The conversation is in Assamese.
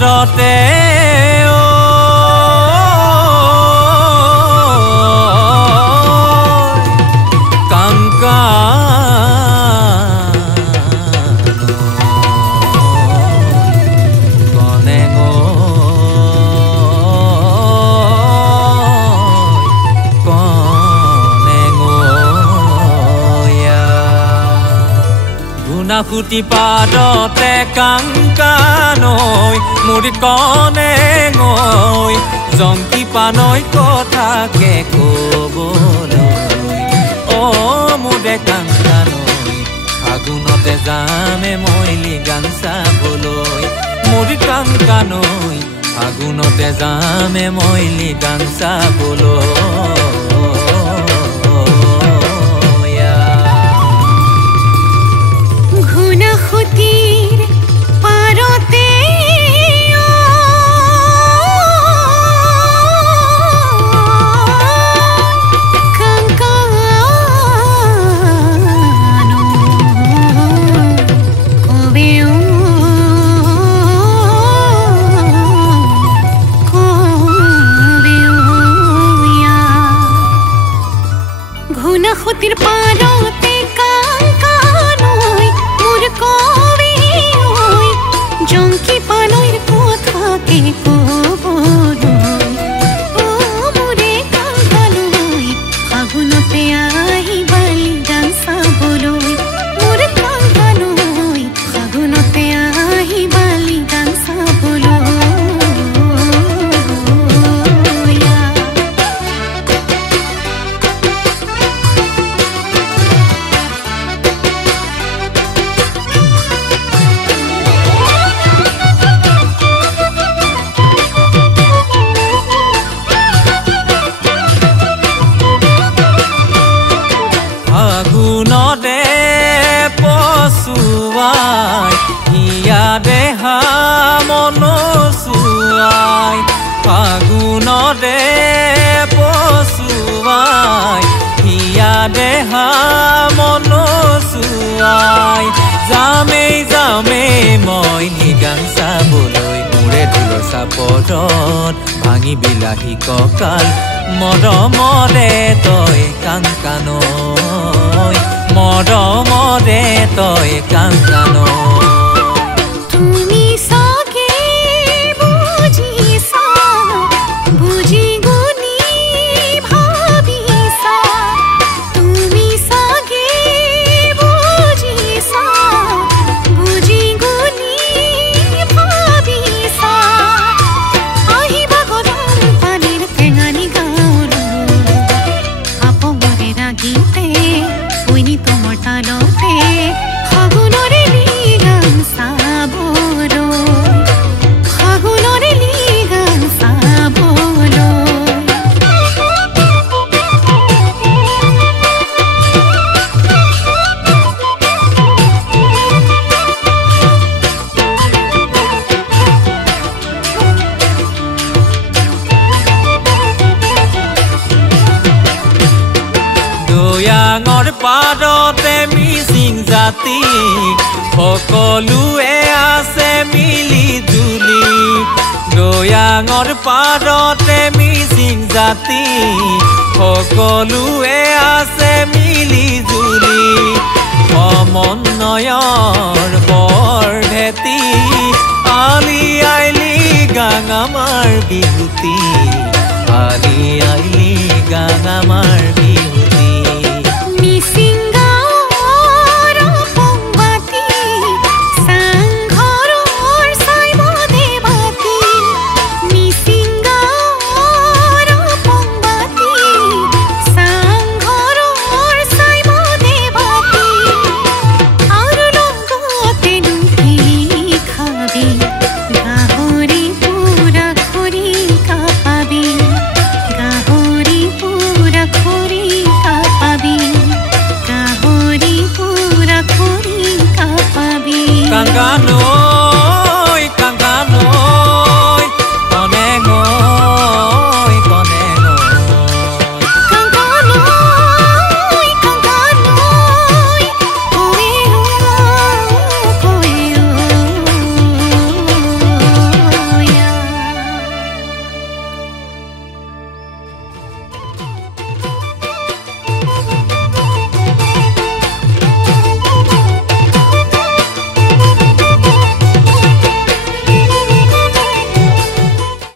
পাদতে খুটি পাদতে কাংকানৈ মুৰি কনে গৈ জংকি পানৈ কথাকে কবলৈ অ মুৰে কাংকানৈ ফাগুনতে যামে মইলি গান চাবলৈ মুৰি কাংকানৈ ফাগুনতে যামে মইলি গান চাবলৈ খুতির পারতে কাংকানৈ মোর কবে ওই জংকি পানৈর কথাকে কবলৈ ও মোরে কাংকানৈ ফাগুনতে আহিবালি গান চাবলৈ মোর কাংকানৈ ফাগুনতে আহিবালি গান চাবলৈ দেহা মনসুয়াই ফাগুনতে পচুয়াই হিয়া দেহা মনসুয়াই যামেই যামেই মই গান চাবলৈ মোৰে ঢোলৰ চাপৰত ভাঙি বিলাহী কঁকাল মৰমৰে তই কাংকানৈ মৰমৰে তই কাংকানৈ তুমি সাগে বুঝিছা বুঝি গুনি ভাবিছা তুমি সাগে বুঝিছা বুঝি গুনি ভাবিছা আহিবা গৰম পানীৰ টেঙানি গাঁৱলৈ আপমৰে ৰাগিতে শুনি তোমাৰ তালতে ফাগুনৰে গান চাবলৈ ফাগুনৰে গান চাবলৈ দয়াঙৰ পাদতে মিচিং জাতি সকলোৱে আছে মিলি জুলি দয়াঙৰ পাদতে মিচিং জাতি সকলোৱে আছে মিলি জুলি সমন্বয়ৰ বৰ ভেটি আলি আইলি গাং আমাৰ বিহুতি আলি আইলি গাং আমাৰ